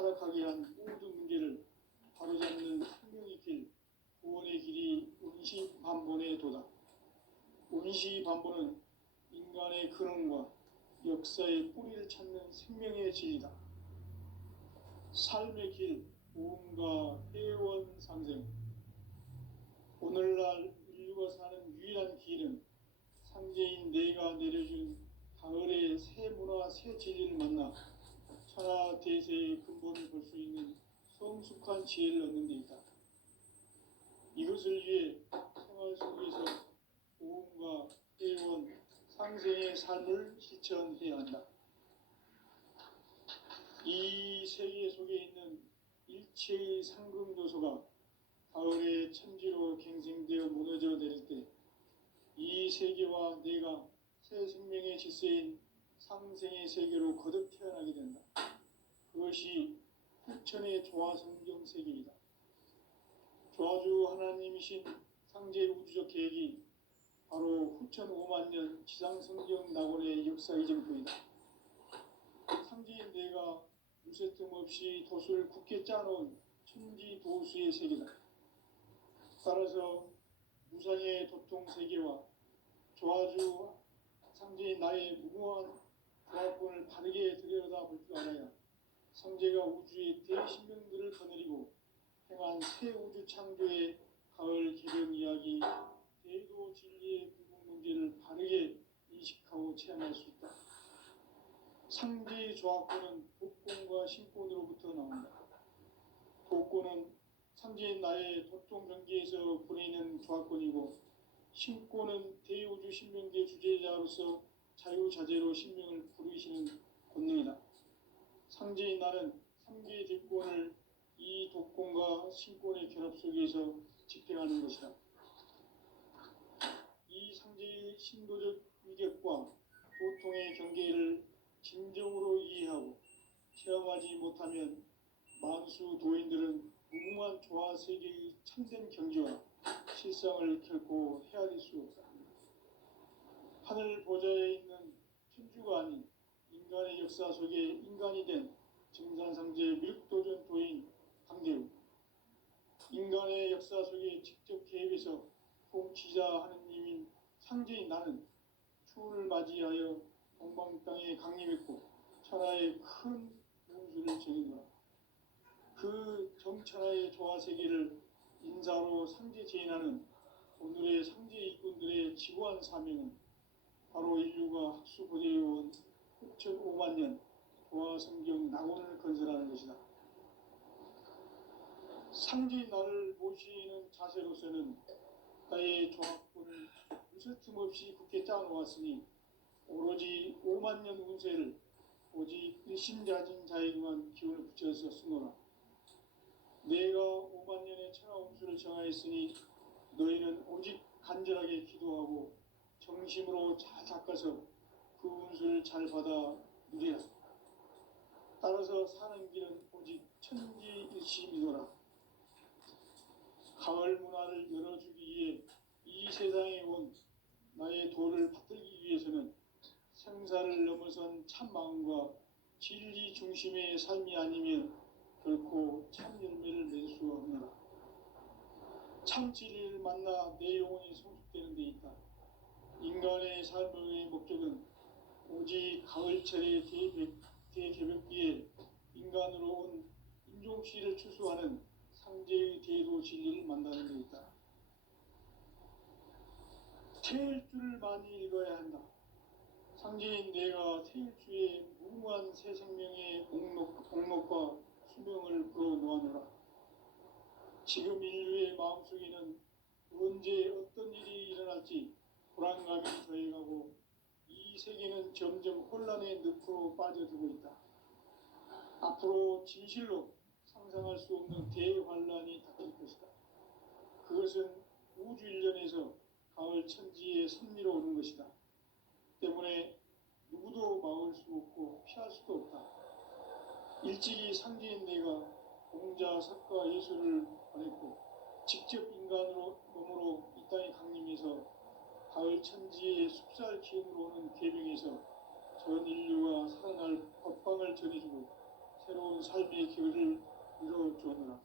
타락하게 한 모든 문제를 바로잡는 생명의 길, 구원의 길이 운시반본에 도다. 운시반본은 인간의 근원과 역사의 뿌리를 찾는 생명의 진리다. 삶의 길, 보험과 회원 상생. 오늘날 인류가 사는 유일한 길은 상제인 내가 내려준 가을의 새 문화, 새 진리를 만나 천하 대세의 근본을 볼 수 있는 성숙한 지혜를 얻는 데 있다. 이것을 위해 생활 속에서 보험과 회원, 상생의 삶을 실천해야 한다. 이 세계 속에 있는 일체의 상승조소가 가을의 천지로 갱생되어 무너져 내릴 때 이 세계와 내가 새 생명의 질서인 상생의 세계로 거듭 태어나게 된다. 그것이 후천의 조화성경 세계이다. 조화주 하나님이신 상제 우주적 계획이 바로 후천 5만 년 지상성경 낙원의 역사 이정표이다. 상제인 내가 무쇠뜸 없이 도수를 굳게 짜놓은 천지 도수의 세계다. 따라서 무상의 도통 세계와 조화주 상제인 나의 무궁한 조화권을 바르게 들여다볼 줄 알아야 상제가 우주의 대신명들을 거느리고 행한 새 우주 창조의 가을 개변 이야기, 대도 진리의 부분 문제를 바르게 인식하고 체험할 수 있다. 상제의 조화권은 독권과 신권으로부터 나온다. 독권은 상제인 나의 도통 경계에서 보내는 조화권이고, 신권은 대우주 신명계 주제자로서 자유자재로 신명을 부르시는 권능이다. 상제인 나는 3개의 대권을 이 독권과 신권의 결합 속에서 집행하는 것이다. 이 상제의 신도적 위력과 도통의 경계를 진정으로 이해하고 체험하지 못하면 만수 도인들은 무궁한 조화 세계의 참된 경지와 실상을 결코 헤아릴 수 없다. 하늘 보좌에 있는 천주가 아닌 인간의 역사 속에 인간이 된 증산상제 밀도전 도인 강대우, 인간의 역사 속에 직접 개입해서 통치자 하느님인 상제인 나는 추운을 맞이하여 동방 땅에 강림했고 천하의 큰 운수를 정인노라. 그 정천하의 조화세계를 인사로 상제 제인하는 오늘의 상제 일꾼들의 지구한 사명은 바로 인류가 학수고대해온 후천 5만 년 조화성경 낙원을 건설하는 것이다. 상제인 나를 모시는 자세로서는 나의 조합권을 무쇠틈 없이 굳게 짜놓았으니 오로지 5만 년 운세를 오직 일심자진 자에게만 기운을 붙여서 쓰노라. 내가 5만 년의 천하 운수를 정하였으니 너희는 오직 간절하게 기도하고 정심으로 잘 닦아서 그 운수를 잘 받아 누리라. 따라서 사는 길은 오직 천지일심이노라. 가을 문화를 열어주기 위해 이 세상에 온 나의 도를 받들기 위해서는 생사를 넘어선 참 마음과 진리 중심의 삶이 아니면 결코 참 열매를 맺을 수 없노라. 참 진리를 만나 내 영혼이 성숙되는 데 있다. 인간의 삶의 목적은 오직 가을철의 대개벽기에 인간으로 온 인종씨를 추수하는 상제의 대도 진리를 만나는 데 있다. 태일주를 많이 읽어야 한다. 상제인 내가 태일주의 무궁한 새 생명의 목록과 수명을 불어놓아노라. 지금 인류의 마음속에는 언제 어떤 일이 일어날지 불안감이 더해가고 이 세계는 점점 혼란의 늪으로 빠져들고 있다. 앞으로 진실로 상상할 수 없는 대환란이 닥칠 것이다. 그것은 우주 일련에서 가을 천지의 섭리로 오는 것이다. 때문에 누구도 막을 수 없고 피할 수도 없다. 일찍이 상제인 내가 공자, 석가, 예수를 보냈고 직접 인간으로 몸으로 이 땅에 강림해서 가을 천지의 숲살 기운으로 오는 계명에서 전 인류가 살아날 법방을 전해주고 새로운 새로운 삶의 기회를 열어주었노라.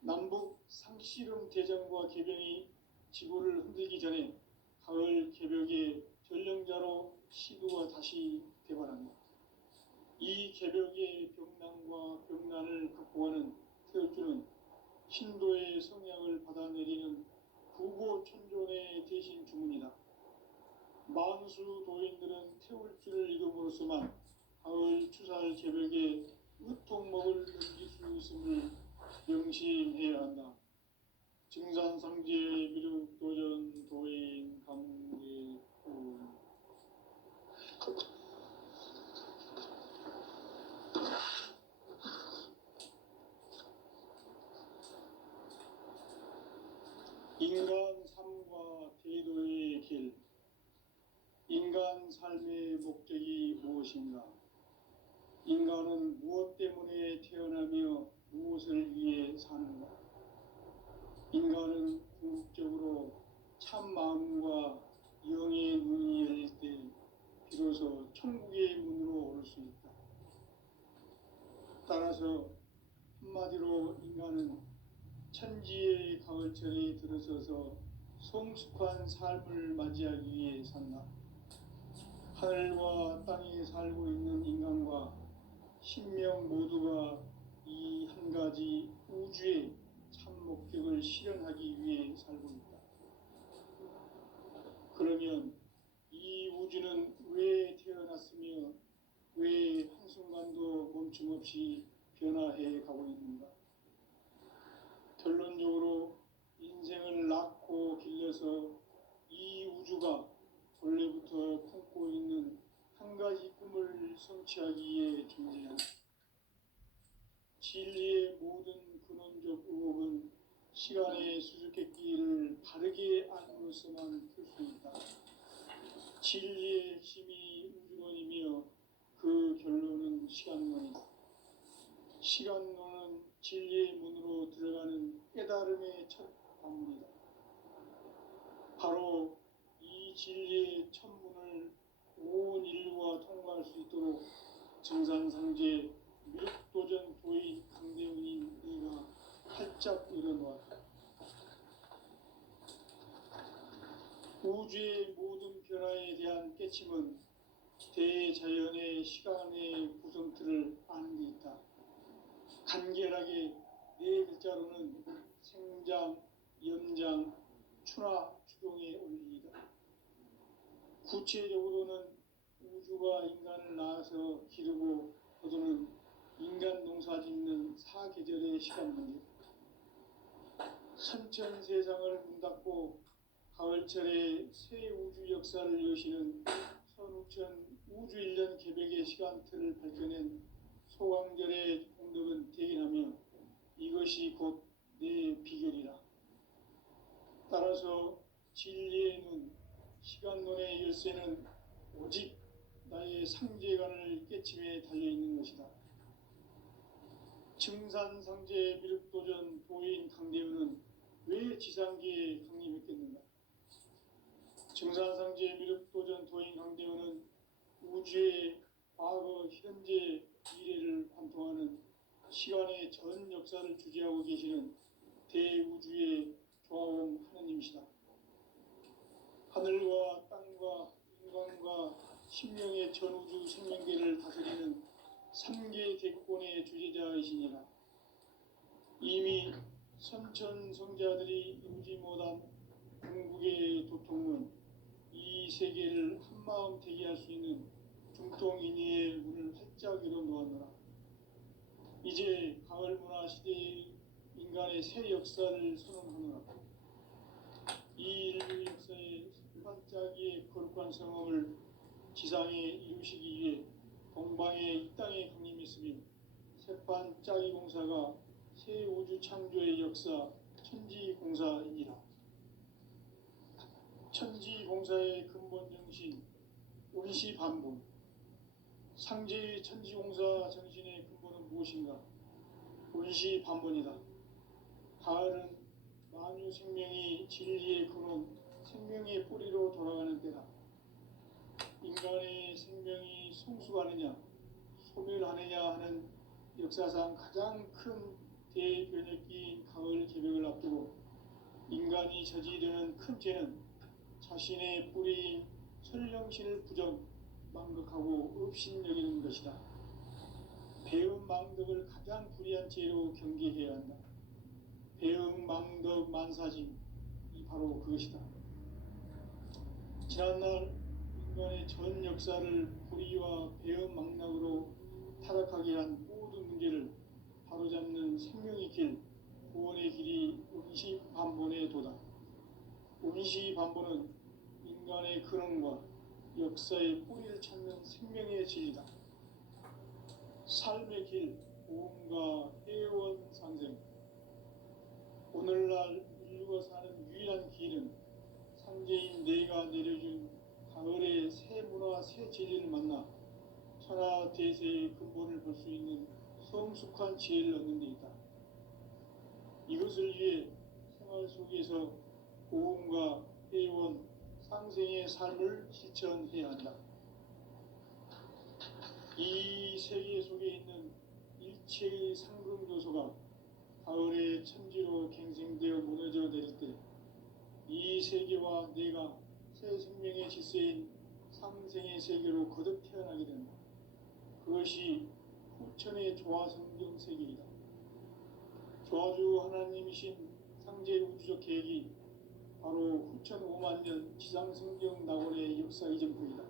남북 상씨름 대전과 개병이 지구를 흔들기 전에 가을 개벽의 전령자로 시도가 다시 되발한다. 이 개벽의 병난과 병난을 극복하는 태울주는 신도의 성약을 받아내리는 구보천존의 대신 주문이다. 만수 도인들은 태울주를 이름으로서만 가을 추살 개벽의 으통목을 넘길 수 있음을 명심해야 한다. 증산상제 미륵도전 도인 강대훈. 인간 삶과 대도의 길. 인간 삶의 목적이 무엇인가? 인간은 무엇 때문에 태어나며 무엇을 위해 사는가? 인간은 궁극적으로 참 마음과 영의 문이 열릴 때 비로소 천국의 문으로 오를 수 있다. 따라서 한마디로 인간은 천지의 가을철에 들어서서 성숙한 삶을 맞이하기 위해 산다. 하늘과 땅에 살고 있는 인간과 신명 모두가 이 한 가지 우주의 참 목적을 실현하기 위해 살고 있다. 그러면 이 우주는 왜 태어났으며 왜 한순간도 멈춤없이 변화해 가고 있는가? 결론적으로 인생을 낳고 길러서 이 우주가 원래부터 품고 있는 한 가지 꿈을 성취하기 위해 존재한다. 진리의 모든 근원적 의혹은 시간의 수수께끼를 바르게 알므로서만 풀 수 있다. 진리의 핵심이 우주론이며 그 결론은 시간론이다. 시간론은 진리의 문으로 들어가는 깨달음의 첫 방문이다. 바로 이 진리의 첫 문을 온 인류가 통과할 수 있도록 증산상제 미륵도전 도인 강대훈이 네가 활짝 열어놓았다. 우주의 모든 변화에 대한 깨침은 대자연의 시간의 구성틀을 아는 데 있다. 간결하게 네 글자로는 생장, 연장, 추나 추동의 원리이다. 구체적으로는 우주가 인간을 낳아서 기르고 거두는 인간 농사 짓는 사계절의 시간 문제. 선천세상을 문 닫고 가을철에 새 우주 역사를 여시는 선우천 우주 1년 개벽의 시간틀을 밝혀낸 소강절의 공덕은 대견하며 이것이 곧 내 비결이라. 따라서 진리의 눈, 시간론의 열쇠는 오직 나의 상제관을 깨침에 달려있는 것이다. 증산상제 미륵도전 도인 강대훈은 왜 지상계에 강림했겠는가? 증산상제 미륵도전 도인 강대훈은 우주의 과거, 현재, 미래를 관통하는 시간의 전 역사를 주재하고 계시는 대우주의 조화원 하느님이시다. 하늘과 땅과 인간과 신명의 전우주 생명계를 다스리는 3계 대권의 주재자이시니라. 이미 선천성자들이 이루지 못한 궁극의 도통은 이 세계를 한마음 되게 할 수 있는 중통인의의 문을 활짝 열어놓았노라. 이제 가을 문화 시대의 인간의 새 역사를 선언하노라. 이 인류 역사의 반짝이의 거룩한 성험을 지상에 이루시기 위해 동방의 이 땅에 강림했으며 새판 짜기 공사가 새 우주 창조의 역사 천지공사이니라. 천지공사의 근본 정신 운시반복. 상제의 천지공사 정신의 근본은 무엇인가? 운시반복이다. 가을은 만유 생명이 진리의 근원, 생명의 뿌리로 돌아가는 때다. 인간의 생명이 성숙하느냐, 소멸하느냐 하는 역사상 가장 큰 대변혁기인 가을 개벽을 앞두고 인간이 저지르는 큰 죄는 자신의 뿌리인 설령신을 부정, 망극하고 업신여기는 것이다. 배음 망덕을 가장 불의한 죄로 경계해야 한다. 배음 망덕 만사짐이 바로 그것이다. 지난날 인간의 전 역사를 불의와 배음 망락으로 타락하게 한 모든 문제를 바로잡는 생명의 길, 구원의 길이 운시반본의 도다. 운시반본은 인간의 근원과 역사의 뿌리를 찾는 생명의 진리다. 삶의 길, 보험과 해원 상생. 오늘날 인류가 사는 유일한 길은 상제인 내가 내려준 가을의 새 문화, 새 진리를 만나 천하 대세의 근본을 볼 수 있는 성숙한 지혜를 얻는 데 있다. 이것을 위해 생활 속에서 보험과 해원, 상생의 삶을 실천해야 한다. 이 세계 속에 있는 일체의 상승 요소가 가을의 천지로 갱생되어 무너져 내릴 때 이 세계와 내가 새 생명의 질서인 상생의 세계로 거듭 태어나게 된다. 그것이 후천의 조화성경 세계이다. 조화주 하나님이신 상제 우주적 계획이 바로 후천 5만 년 지상성경 낙원의 역사 이전부이다.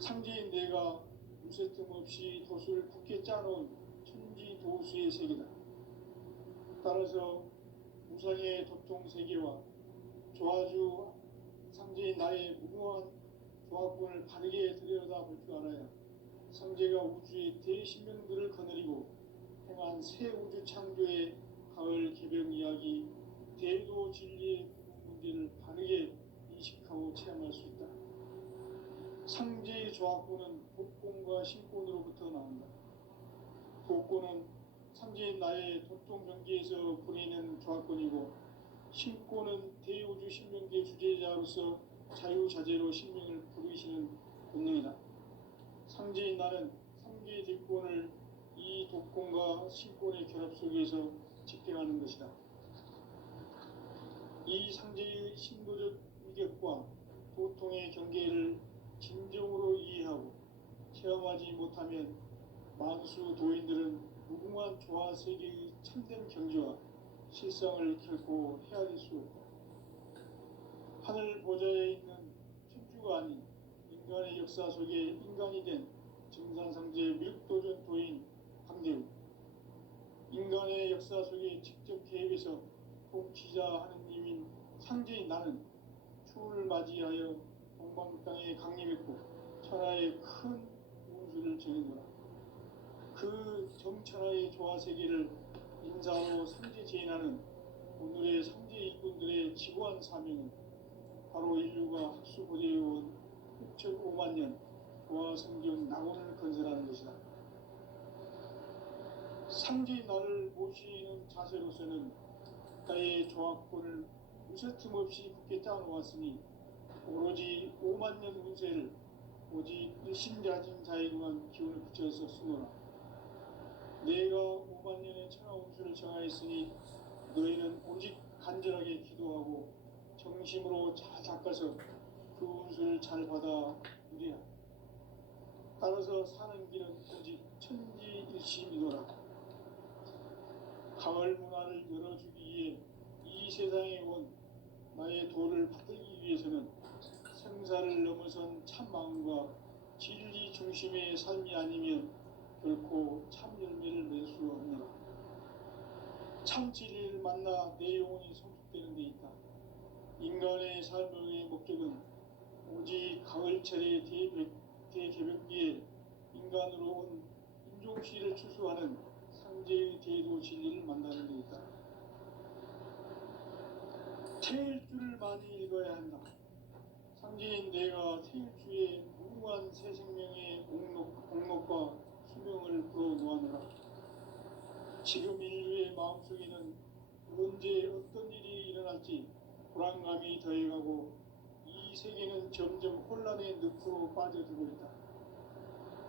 상제인 내가 무쇠 틈 없이 도수를 굳게 짜놓은 천지 도수의 세계다. 따라서 무상의 도통 세계와 조화주 상제인 나의 무궁한 조화권을 바르게 들여다볼 줄 알아야 상제가 우주의 대신명들을 거느리고 행한 새 우주 창조의 가을 개벽 이야기, 대도 진리의 문제를 바르게 인식하고 체험할 수 있다. 상제의 조화권은 복권과 신권으로부터 나온다. 복권은 상제인 나의 도통 경계에서 보내는 조화권이고, 신권은 대우주 신명계 주제자로서 자유자재로 신명을 부르시는 본능이다. 상제인 나는 상계 대권을 이 독권과 신권의 결합 속에서 집행하는 것이다. 이 상제의 신도적 위격과 도통의 경계를 진정으로 이해하고 체험하지 못하면 만수 도인들은 무궁한 조화 세계의 참된 경지와 실상을 결코 헤아릴 수 없다. 하늘 보좌에 있는 천주가 아닌 인간의 역사 속에 인간이 된 증산상제 밀도전 도인 강대우, 인간의 역사 속에 직접 개입해서 통치자 하느님인 상제인 나는 추운을 맞이하여 동방 땅에 강림했고 천하의 큰 운수를 정해노라. 그 정천하의 조화세계를 인사로 상제 제인하는 오늘의 상제 일꾼들의 지고한 사명은 바로 인류가 학수고대해온 6,5만 년 조화성경 낙원을 건설하는 것이다. 상제인 나를 모시는 자세로서는 나의 조화권을 무쇠틈 없이 굳게 짜놓았으니 오로지 5만 년 운세를 오직 일심자진 자에게만 기운을 붙여서 쓰노라. 내가 5만 년의 천하 운수를 정하였으니 너희는 오직 간절하게 기도하고 정심으로 잘 닦아서 그 운수를 잘 받아 누리라. 따라서 사는 길은 오직 천지일심이노라. 가을 문화를 열어주기 위해 이 세상에 온 나의 도를 받들기 위해서는 생사를 넘어선 참 마음과 진리 중심의 삶이 아니면 결코 참 열매를 맺을 수 없노라. 참 진리를 만나 내 영혼이 성숙되는 데 있다. 인간의 삶의 목적은 오직 가을철의 대개벽기에 인간으로 온 인종시를 추수하는 상제의 대도 진리를 만나는 데 있다. 태일주를 많이 읽어야 한다. 상제인 내가 태일주의 무궁한 새 생명의 공목과 수명을 불어놓아노라. 지금 인류의 마음속에는 언제 어떤 일이 일어날지 불안감이 더해가고 이 세계는 점점 혼란의 늪으로 빠져들고 있다.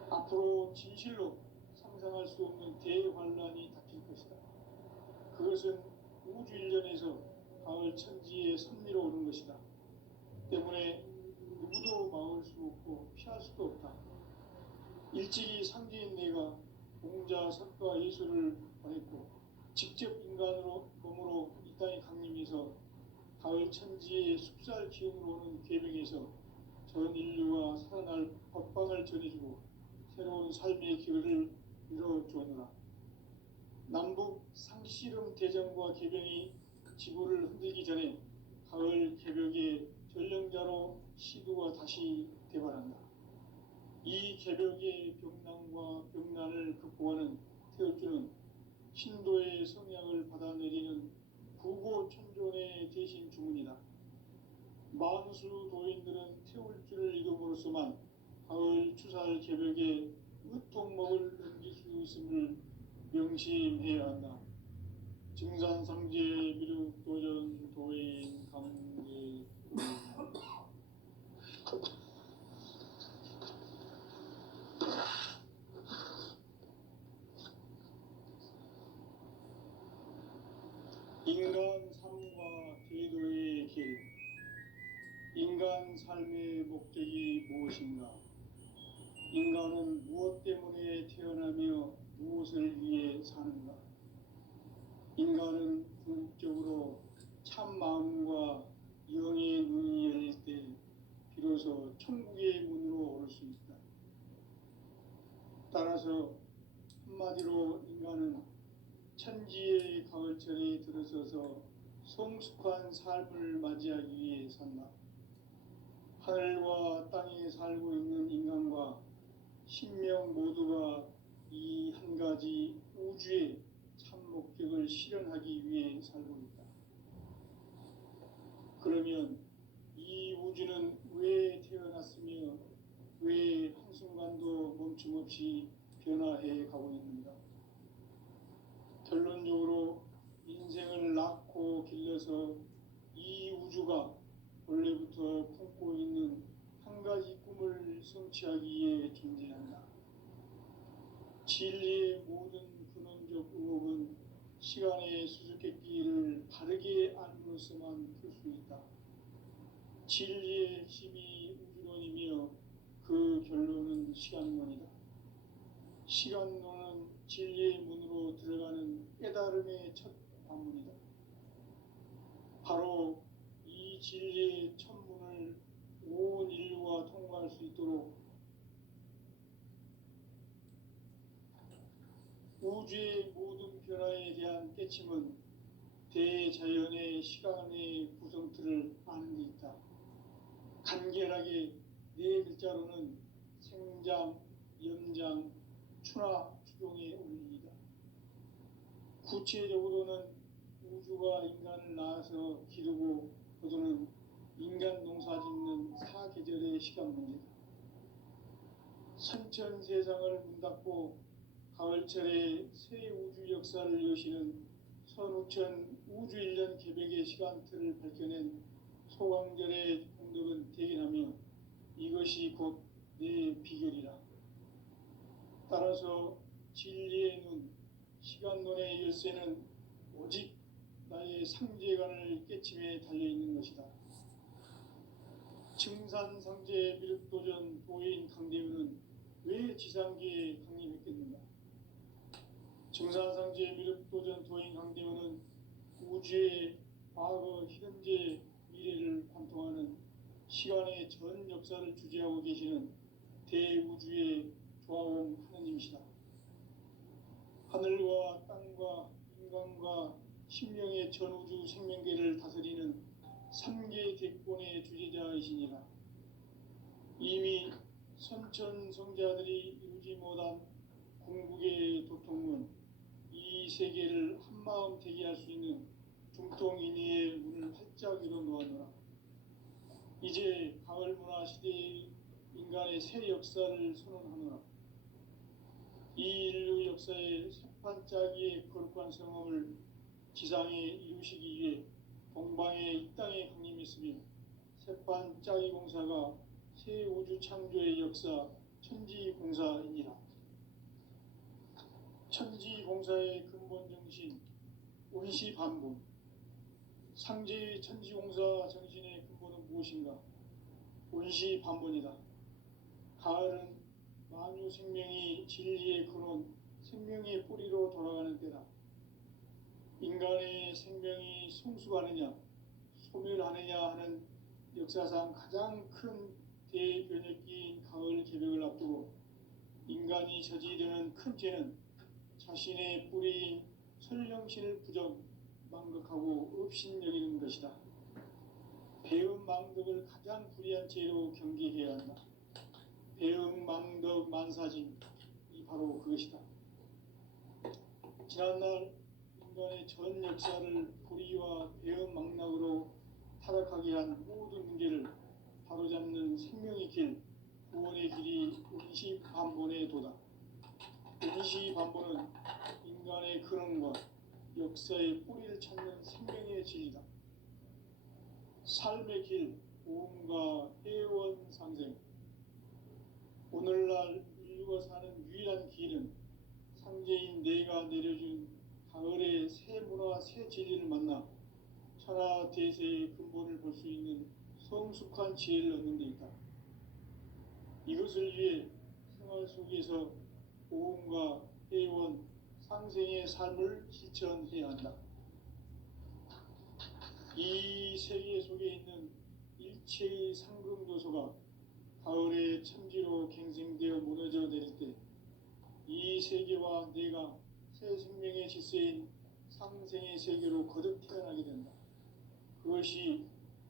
앞으로 진실로 상상할 수 없는 환란이 닥칠 것이다. 그것은 우주 일련에서 가을 천지의 섭리로 오는 것이다. 때문에 누구도 막을 수 없고 피할 수도 없다. 일찍이 상제인 내가 공자, 석가, 예수를 보냈고 직접 인간으로 몸으로 이 땅에 강림해서 가을 천지의 숲살 기운으로 오는 계명에서 전 인류가 살아날 법방을 전해주고 새로운 삶의 기회를 이뤄주었노라. 남북 상씨름 대전과 계병이 지구를 흔들기 전에 가을 개벽의 전령자로 시두가 다시 대발한다. 이 개벽의 병난과 병난을 극복하는 태울주는 신도의 성향을 받아내리는 구고천존의 대신 주문이다. 만수 도인들은 태울주를 이름으로서만 가을 추살 개벽에 으통목을 넘길 수 있음을 명심해야 한다. 증산상제 미륵 도전 도인 강제 인간 삶과 제도의 길. 인간 삶의 목적이 무엇인가? 인간은 무엇 때문에 태어나며 무엇을 위해 사는가? 인간은 궁극적으로 참 마음과 영의 눈이 열릴 때 비로소 천국의 문으로 오를 수 있다. 따라서 한마디로 인간은 천지의 가을철에 들어서서 성숙한 삶을 맞이하기 위해 산다. 하늘과 땅에 살고 있는 인간과 신명 모두가 이 한 가지 우주의 참 목적을 실현하기 위해 살고 있다. 그러면 이 우주는 왜 태어났으며 왜 한순간도 멈춤없이 변화해 가고 있는가? 결론적으로 인생을 낳고 길러서 이 우주가 원래부터 품고 있는 한 가지 꿈을 성취하기 위해 존재한다. 진리의 모든 근원적 의혹은 시간의 수수께끼를 바르게 알므로서만 풀 수 있다. 진리의 핵심이 우주론이며 그 결론은 시간론이다. 시간론은 진리의 문으로 들어가는 깨달음의 첫 관문이다. 바로 이 진리의 첫 문을 온 인류가 통과할 수 있도록 우주의 모든 변화에 대한 깨침은 대자연의 시간의 구성틀을 아는 데 있다. 간결하게 네 글자로는 생장, 염장, 추나, 추동의 원리이다. 구체적으로는 우주가 인간을 낳아서 기르고 거두는 인간 농사 짓는 사계절의 시간 문제다. 선천 세상을 문 닫고 가을철에 새 우주 역사를 여시는 선우천 우주 1년 개벽의 시간틀을 밝혀낸 소강절의 공덕은 대견하며 이것이 곧 내 비결이라. 따라서 진리의 눈, 시간론의 열쇠는 오직 나의 상제관을 깨침에 달려있는 것이다. 증산상제 미륵도전 도인 강대우는 왜 지상계에 강림했겠는가? 증산상제 미륵도전 도인 강대우는 우주의 과거, 현재, 미래를 관통하는 시간의 전 역사를 주재하고 계시는 대우주의 조화원 하느님이시다. 하늘과 땅과 인간과 신명의 전우주 생명계를 다스리는 3계 대권의 주제자이시니라. 이미 선천성자들이 이루지 못한 궁극의 도통문, 이 세계를 한마음 되게 할 수 있는 중통인의의 문을 활짝 열어 놓았노라. 이제 가을 문화 시대의 인간의 새 역사를 선언하노라. 이 인류 역사의 새판짜기의 거룩한 성험을 지상에 이루시기 위해 동방의 이 땅에 강림했으며 새판짜기 공사가 새 우주 창조의 역사 천지공사이니라. 천지공사의 근본 정신, 원시반복. 상제의 천지공사 정신의 근본은 무엇인가? 원시반복이다. 가을은 만유 생명이 진리의 근원, 생명의 뿌리로 돌아가는 때다. 인간의 생명이 성숙하느냐, 소멸하느냐 하는 역사상 가장 큰 대변혁기인 가을 개벽을 앞두고 인간이 저지르는 큰 죄는 자신의 뿌리인 설령신을 망각하고 업신여기는 것이다. 배은망덕을 가장 불의한 죄로 경계해야 한다. 배은망덕 만사진, 이 바로 그것이다. 지난날 인간의 전 역사를 불의와 배은망락으로 타락하게 한 모든 문제를 바로잡는 생명의 길, 구원의 길이 원시반본의 도다. 원시반본은 인간의 근원과 역사의 뿌리를 찾는 생명의 진리다. 삶의 길, 보험과 해원상생. 오늘날 인류가 사는 유일한 길은 상제인 내가 내려준 가을의 새 문화, 새 진리를 만나 천하대세의 근본을 볼 수 있는 성숙한 지혜를 얻는 데 있다. 이것을 위해 생활 속에서 보험과 해원, 상생의 삶을 실천해야 한다. 이 세계 속에 있는 일체의 상금 요소가 가을의 천지로 갱생되어 무너져 내릴 때 이 세계와 내가 새 생명의 질서인 상생의 세계로 거듭 태어나게 된다. 그것이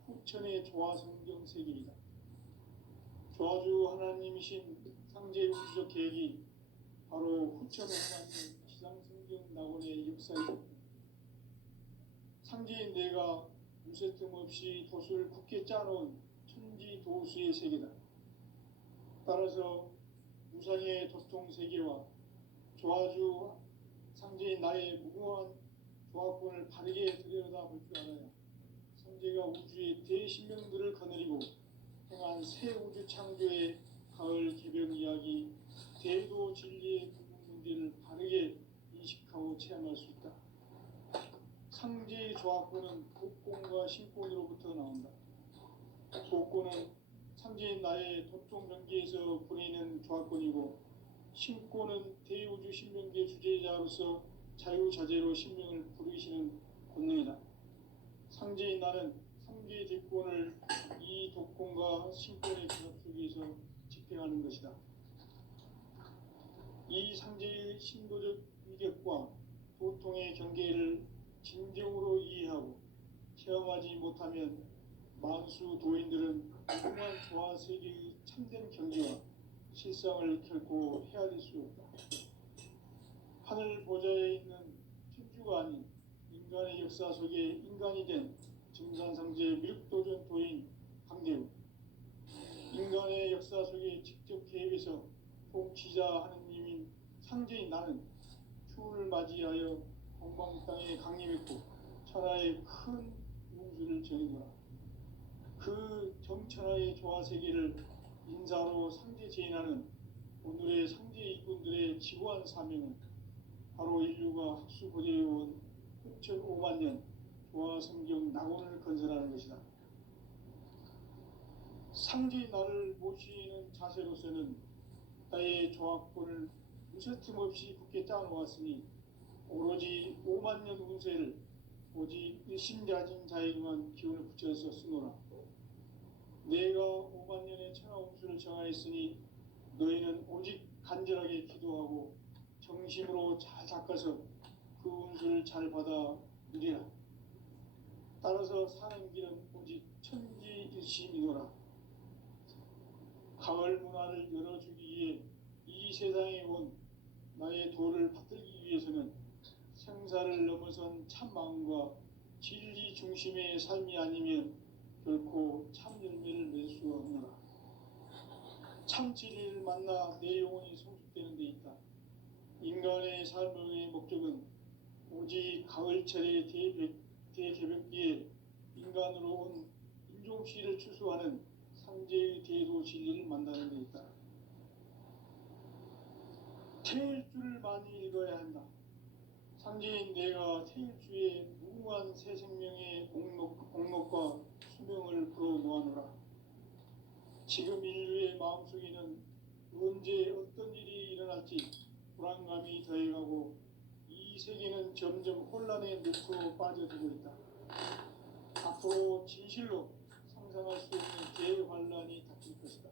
후천의 조화성경 세계이다. 조화주 하나님이신 상제 우주적 계획이 바로 후천의 하나님 지상성경 낙원의 역사이다. 상제인 내가 무쇠 틈 없이 도수를 굳게 짜놓은 천지 도수의 세계다. 따라서 무상의 도통 세계와 조화주 상제인 나의 무궁한 조화권을 바르게 들여다볼 줄 알아야 상제가 우주의 대신명들을 거느리고 행한 새 우주 창조의 가을 개벽 이야기, 대도 진리의 근본 문제를 바르게 인식하고 체험할 수 있다. 상제의 조화권은 복권과 신권으로부터 나온다. 복권은 상제인 나의 도통 경계에서 보내는 조화권이고, 신권은 대우주 신명계 주제자로서 자유자재로 신명을 부르시는 권능이다. 상제인 나는 상계 대권을 이 독권과 신권의 결합 속에서 집행하는 것이다. 이 상제의 신도적 위력과 도통의 경계를 진정으로 이해하고 체험하지 못하면 만수 도인들은 무궁한 조화 세계의 참된 경지와 실상을 결코 헤아릴 수 없다. 하늘 보좌에 있는 천주가 아닌 인간의 역사 속에 인간이 된 증산상제 밀도전 도인 강대우, 인간의 역사 속에 직접 개입해서 통치자 하느님인 상제인 나는 추운을 맞이하여 동방 땅에 강림했고 천하의 큰 운수를 정해노라. 그 정천하의 조화세계를 인사로 상제 제인하는 오늘의 상제 일꾼들의 지구한 사명은 바로 인류가 학수고대해온 6,5만 년 조화성경 낙원을 건설하는 것이다. 상제의 나를 모시는 자세로서는 나의 조화권을 무쇠틈 없이 굳게 짜놓았으니 오로지 5만 년 운세를 오직 일심자진 자에게만 기운을 붙여서 쓰노라. 내가 5만 년의 천하 운수를 정하였으니 너희는 오직 간절하게 기도하고 정심으로 잘 닦아서 그 운수를 잘 받아 누리라. 따라서 사는 길은 오직 천지일심이노라. 가을 문화를 열어주기 위해 이 세상에 온 나의 도를 받들기 위해서는 생사를 넘어선 참마음과 진리 중심의 삶이 아니면 결코 참 열매를 맺을 수 없노라. 참 진리를 만나 내 영혼이 성숙되는 데 있다. 인간의 삶의 목적은 오직 가을철의 대개벽기에 인간으로 온 인종시를 추수하는 상제의 대도 진리를 만나는 데 있다. 태일주를 많이 읽어야 한다. 상제인 내가 태일주의 무궁한 새 생명의 목록과 수명을 풀어놓아노라. 지금 인류의 마음속에는 언제 어떤 일이 일어날지 불안감이 더해가고 이 세계는 점점 혼란의 늪으로 빠져들고 있다. 앞으로 진실로 상상할 수 없는 대환란이 닥칠 것이다.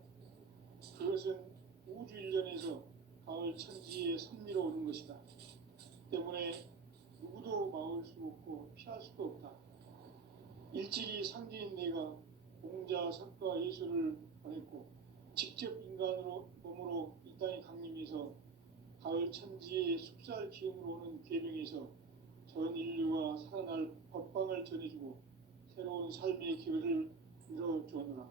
그것은 우주 일련에서 가을 천지의 섭리로 오는 것이다. 때문에 누구도 막을 수 없고 피할 수도 없다. 일찍이 상제인 내가 공자, 석가, 예수를 보냈고 직접 인간으로 몸으로 이 땅에 강림해서 가을 천지의 숙살 기운으로 오는 계명에서 전 인류가 살아날 법방을 전해주고 새로운 삶의 기회를 이뤄주었노라.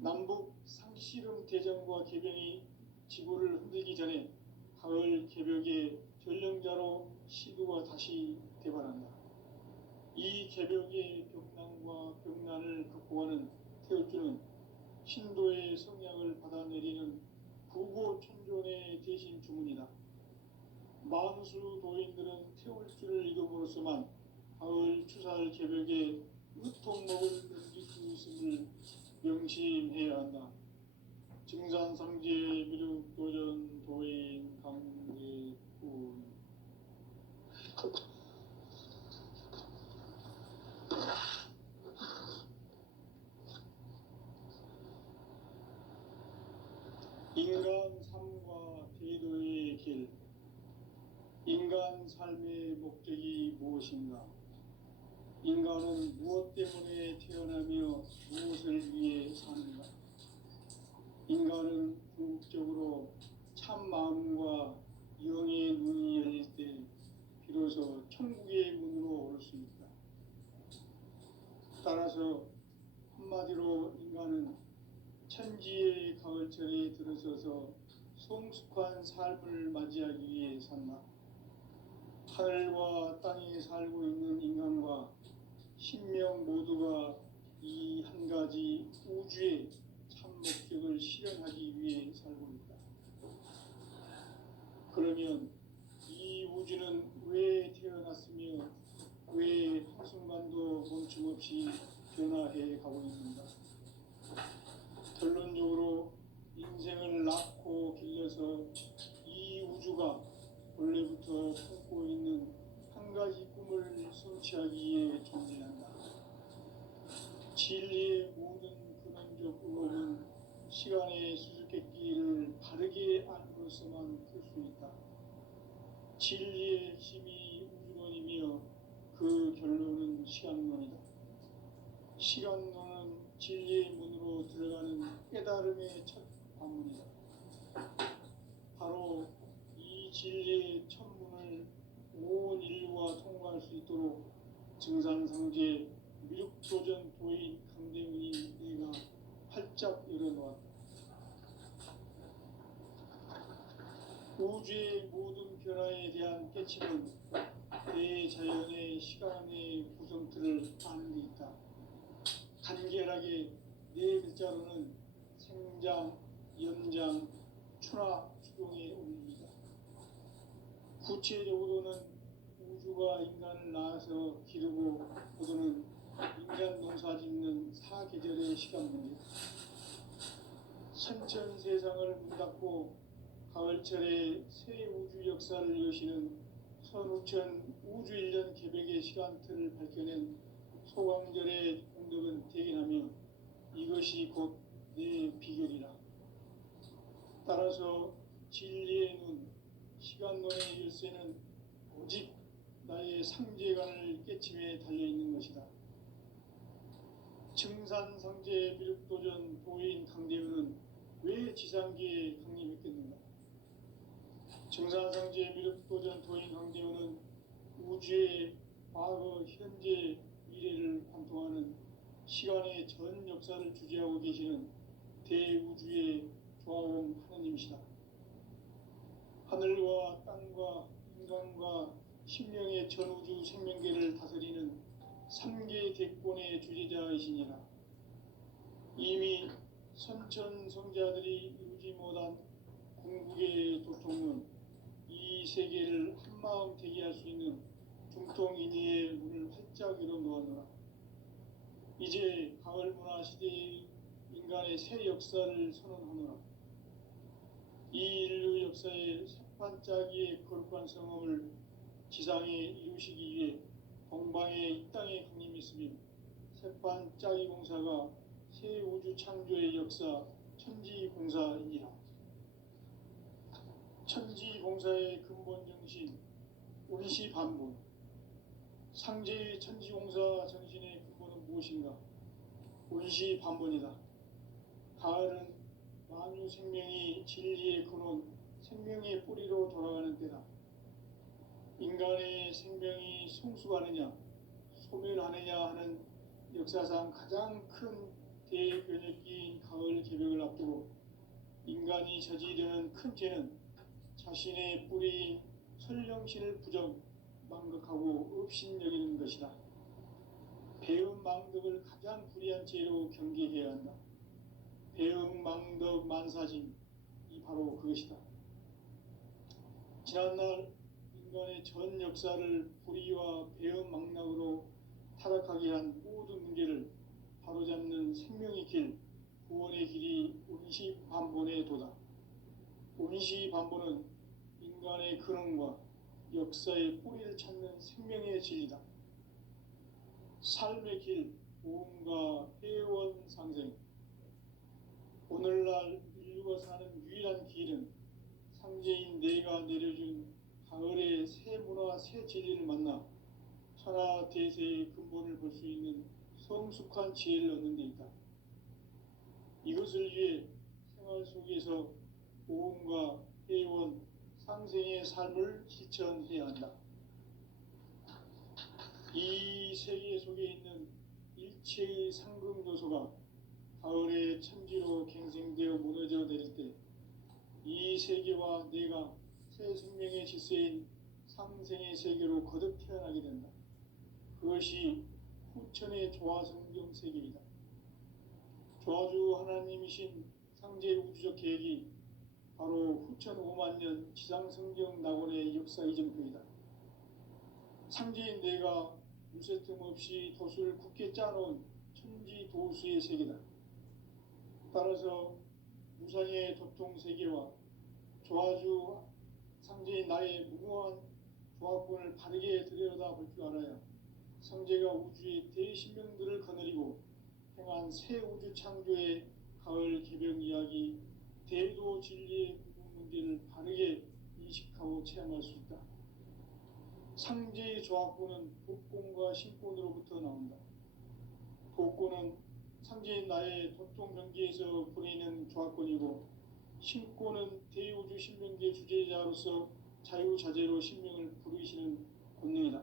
남북 상씨름 대전과 계병이 지구를 흔들기 전에 가을 개벽의 전령자로 시도가 다시 대발한다. 이 개벽의 벽난과 벽난을 극복하는 태울주는 신도의 성약을 받아내리는 구고천존의 대신 주문이다. 만수 도인들은 태울주를 읽음으로써만 가을 추살 개벽의 으통목을 넘길 수 있음을 명심해야 한다. 증산상제 미륵도전 도인 강대군. 인간 삶과 대도의 길. 인간 삶의 목적이 무엇인가? 인간은 무엇 때문에 태어나며 무엇을 위해 사는가? 인간은 궁극적으로 참 마음과 영의 눈이 열릴 때 비로소 천국의 문으로 올 수 있다. 따라서 한마디로 인간은 천지의 가을철에 들어서서 성숙한 삶을 맞이하기 위해 산다. 하늘과 땅에 살고 있는 인간과 신명 모두가 이 한 가지 우주의 참 목적을 실현하기 위해 살고 있다. 그러면 이 우주는 왜 태어났으며 왜 한순간도 멈춤없이 변화해 가고 있는가? 결론적으로 인생을 낳고 길러서 이 우주가 원래부터 품고 있는 한 가지 꿈을 성취하기 위해 존재한다. 진리의 모든 근원적 의혹은 시간의 수수께끼를 바르게 알고서만 풀 수 있다. 진리의 핵심이 우주론이며 그 결론은 시간론이다. 시간론은 진리의 문으로 들어가는 깨달음의 첫 관문이다. 바로 이 진리의 첫 문을 온 인류가 통과할 수 있도록 증산상제 미륵도전 도인 강대훈이 내가 활짝 열어놓았다. 우주의 모든 변화에 대한 깨침은 대자연의 시간의 구성틀을 아는 데 있다. 간결하게 네 글자로는 생장, 연장, 추나 추동의 원리이다. 구체적으로는 우주가 인간을 낳아서 기르고 보도는 인간 농사 짓는 사계절의 시간 문제다. 선천 세상을 문 닫고 가을철에 새 우주 역사를 여시는 선우천 우주 1년 개벽의 시간틀을 밝혀낸 소광절의 공덕은 대견하며 이것이 곧 내 비결이라. 따라서 진리의 눈, 시간론의 열쇠는 오직 나의 상제관을 깨침에 달려있는 것이다. 증산상제 미륵도전 도인 강대훈은 왜 지상계에 강림했겠는가? 증산상제 미륵도전 도인 강대훈은 우주의 과거, 현재, 미래를 관통하는 시간의 전 역사를 주재하고 계시는 대우주의 조화원 하느님이시다. 하늘과 땅과 인간과 신명의 전우주 생명계를 다스리는 3개 대권의 주재자이시니라. 이미 선천성자들이 이루지 못한 중국의 도통은 이 세계를 한마음 되게 할 수 있는 중통인의의 문을 활짝 열어놓았노라. 이제 가을 문화 시대의 인간의 새 역사를 선언하노라. 이 인류 역사의 새반짝이의 거룩한 성험을 지상에 이루시기 위해 동방의 이 땅에 강림했으며 새반짝이 공사가 새 우주 창조의 역사 천지공사이니라. 천지공사의 근본 정신 운시반본. 상제의 천지공사 정신의 근본은 무엇인가? 운시반본이다. 가을은 만유 생명이 진리의 근원, 생명의 뿌리로 돌아가는 때다. 인간의 생명이 성숙하느냐, 소멸하느냐 하는 역사상 가장 큰 대변혁기인 가을 개벽을 앞두고 인간이 저지르는 큰 죄는 자신의 뿌리인 설령신을 부정, 망극하고 업신여기는 것이다. 배음 망덕을 가장 불의한 죄로 경계해야 한다. 배음 망덕 만사짐이 바로 그것이다. 지난날 인간의 전 역사를 불의와 배음 망락으로 타락하게 한 모든 문제를 바로잡는 생명의 길, 구원의 길이 운시반본의 도다. 운시반본은 인간의 근원과 역사의 뿌리를 찾는 생명의 진리다. 삶의 길, 보험과 회원 상생. 오늘날 인류가 사는 유일한 길은 상제인 내가 내려준 가을의 새 문화, 새 진리를 만나 천하 대세의 근본을 볼 수 있는 성숙한 지혜를 얻는 데 있다. 이것을 위해 생활 속에서 보험과 회원, 상생의 삶을 실천해야 한다. 이 세계 속에 있는 일체의 상금 요소가 가을의 천지로 갱생되어 무너져 내릴 때 이 세계와 내가 새 생명의 질서인 상생의 세계로 거듭 태어나게 된다. 그것이 후천의 조화성경 세계이다. 조화주 하나님이신 상제 우주적 계획이 바로 후천 5만 년 지상성경 낙원의 역사 이정표이다. 상제인 내가 무쇠 틈 없이 도수를 굳게 짜놓은 천지 도수의 세계다. 따라서 무상의 도통 세계와 조화주 상제인 나의 무궁한 조합권을 바르게 들여다볼 줄 알아야 상제가 우주의 대신명들을 거느리고 행한 새 우주 창조의 가을 개벽 이야기, 대도 진리의 구분 문제를 바르게 인식하고 체험할 수 있다. 상제의 조합권은 복권과 신권으로부터 나온다. 복권은 상제인 나의 도통 경계에서 보내는 조합권이고, 신권은 대우주 신명계 주제자로서 자유자재로 신명을 부르시는 권능이다.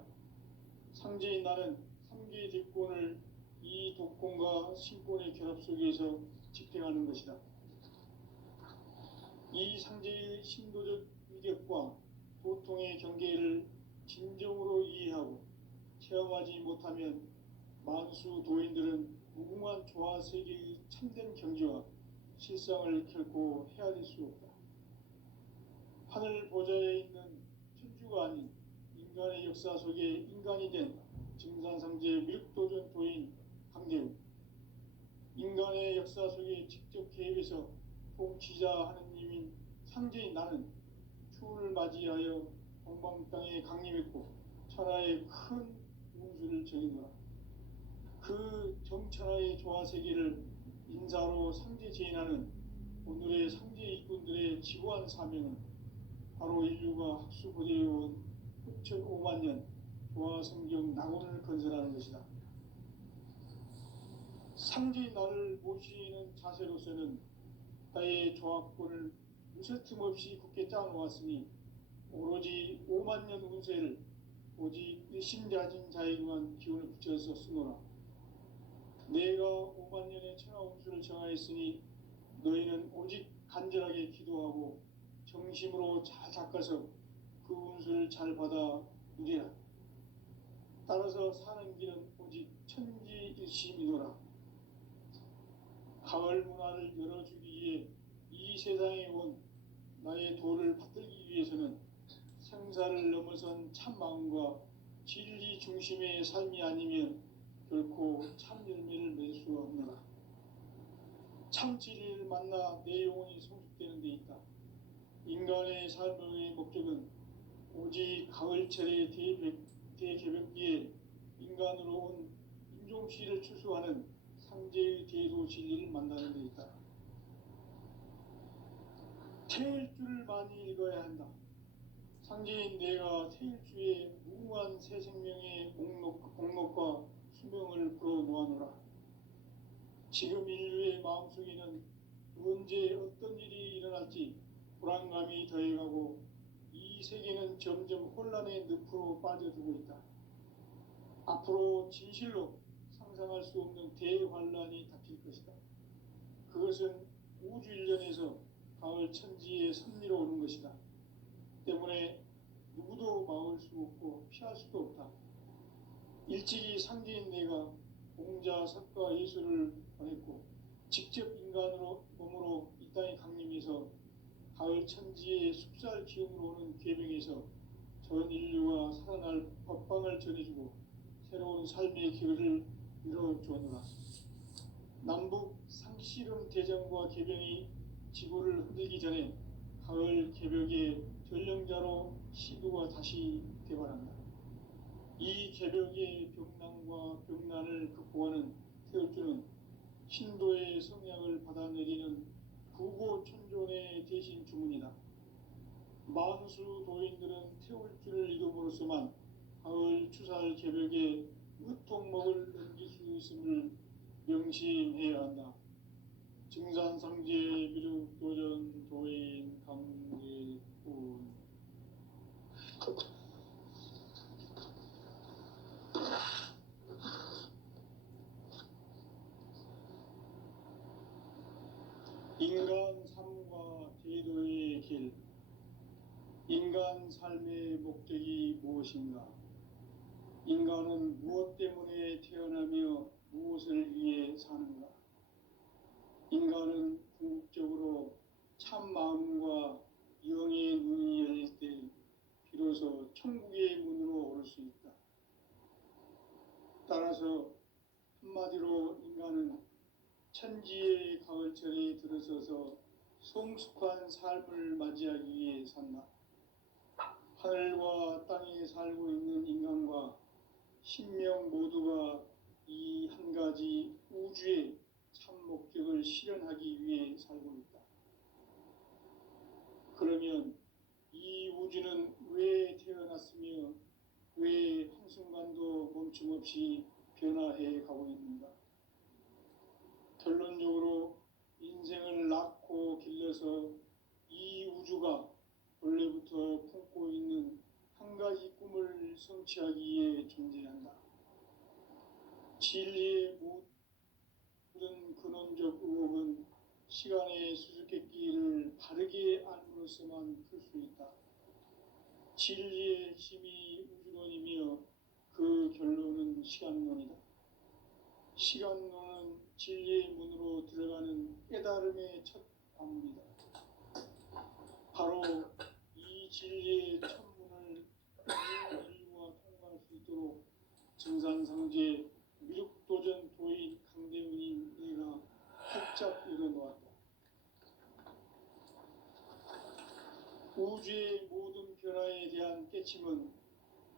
상제인 나는 3개의 대권을 이 독권과 신권의 결합 속에서 집행하는 것이다. 이 상제의 신도적 위력과 도통의 경계를 진정으로 이해하고 체험하지 못하면 만수 도인들은 무궁한 조화 세계의 참된 경지와 실상을 결코 헤아릴 수 없다. 하늘 보좌에 있는 천주가 아닌 인간의 역사 속에 인간이 된 증산상제 밀도전 도인 강대우, 인간의 역사 속에 직접 개입해서 통치자 하느님인 상제인 나는 추운을 맞이하여 동방 땅에 강림했고 천하의 큰 운수를 정의노라. 그 정천하의 조화세계를 인사로 상제 제인하는 오늘의 상제 일꾼들의 지구한 사명은 바로 인류가 학수고대해온 후천 5만 년 조화성경 낙원을 건설하는 것이다. 상제인 나를 모시는 자세로서는 나의 조합권을 무쇠틈 없이 굳게 짜놓았으니 오로지 5만 년 운세를 오직 일심자진 자에게만 기운을 붙여서 쓰노라. 내가 5만 년의 천하 운수를 정하였으니 너희는 오직 간절하게 기도하고 정심으로 잘 닦아서 그 운수를 잘 받아 누리라. 따라서 사는 길은 오직 천지일심이노라. 가을 문화를 열어주기 위해 이 세상에 온 나의 도를 받들기 위해서는 생사를 넘어선 참 마음과 진리 중심의 삶이 아니면 결코 참 열매를 맺을 수 없노라. 참 진리를 만나 내 영혼이 성숙되는 데 있다. 인간의 삶의 목적은 오직 가을철의 대개벽기에 인간으로 온 인종시를 추수하는 상제의 대도 진리를 만나는 데 있다. 태일주를 많이 읽어야 한다. 상제인 내가 태일주의 무궁한 새 생명의 목록과 수명을 불어놓아노라. 지금 인류의 마음속에는 언제 어떤 일이 일어날지 불안감이 더해가고 이 세계는 점점 혼란의 늪으로 빠져들고 있다. 앞으로 진실로 상상할 수 없는 대환란이 닥칠 것이다. 그것은 우주 일련에서 가을 천지의 섭리로 오는 것이다. 때문에 누구도 막을 수 없고 피할 수도 없다. 일찍이 상제인 내가 공자, 석가, 예수를 보냈고 직접 인간으로 몸으로 이 땅에 강림해서 가을 천지의 숲살 기운으로 오는 계명에서 전 인류가 살아날 법방을 전해주고 새로운 삶의 길을 열어주었노라. 남북 상씨름 대전과 개병이 지구를 흔들기 전에 가을 개벽의 전령자로 시두가 다시 대발한다. 이 개벽의 병난과 병난을 극복하는 태울주는 신도의 성향을 받아내리는 구고천존의 대신 주문이다. 만수 도인들은 태울주를 이름으로서만 가을 추살 개벽에 무통목을 넘길 수 있음을 명심해야 한다. 증산상제 미륵도전 도인 강제군. 인간 삶과 제도의 길. 인간 삶의 목적이 무엇인가? 인간은 무엇 때문에 태어나며 무엇을 위해 사는가? 인간은 궁극적으로 참 마음과 영의 눈이 열릴 때 비로소 천국의 문으로 오를 수 있다. 따라서 한마디로 인간은 천지의 가을철에 들어서서 성숙한 삶을 맞이하기 위해 산다. 하늘과 땅에 살고 있는 인간과 신명 모두가 이 한 가지 우주의 참 목적을 실현하기 위해 살고 있다. 그러면 이 우주는 왜 태어났으며 왜 한순간도 멈춤없이 변화해 가고 있는가? 결론적으로 인생을 낳고 길러서 이 우주가 원래부터 품고 있는 한 가지 꿈을 성취하기 위해 존재한다. 진리의 모든 근원적 의혹은 시간의 수수께끼를 바르게 알므로써만 풀 수 있다. 진리의 핵심이 우주론이며 그 결론은 시간론이다. 시간론은 진리의 문으로 들어가는 깨달음의 첫 방문이다. 바로 이 진리의 첫 문을 인류가 통과할 수 있도록 증산상제 미륵도전 도인 강대훈이 내가 활짝 열어놓았다. 우주의 모든 변화에 대한 깨침은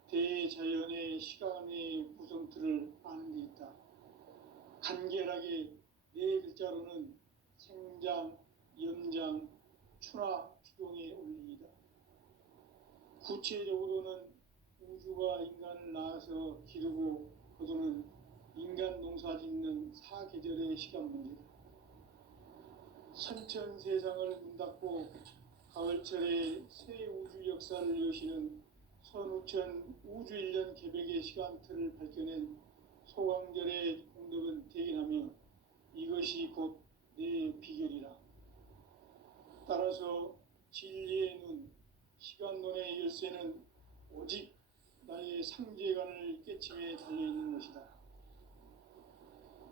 대자연의 시간의 구성틀을 아는 데 있다. 간결하게 네 글자로는 생장, 염장, 추나 추동의 원리이다. 구체적으로는 우주가 인간을 낳아서 기르고 거두는 인간 농사 짓는 사계절의 시간 문제다. 선천 세상을 문 닫고 가을철에 새 우주 역사를 여시는 선우천 우주일년 개벽의 시간틀을 밝혀낸 소강절의 공덕은 대견하며 이것이 곧 내 비결이라. 따라서 진리의 눈, 시간론의 열쇠는 오직 나의 상제관을 깨침에 달려있는 것이다.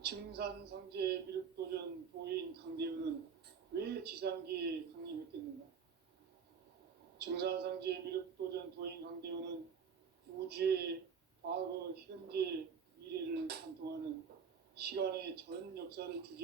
증산상제 미륵도전 도인 강대훈은 왜 지상계에 강림했겠는가? 증산상제 미륵도전 도인 강대호는 우주의 과거, 현재, 미래를 관통하는 시간의 전 역사를 주제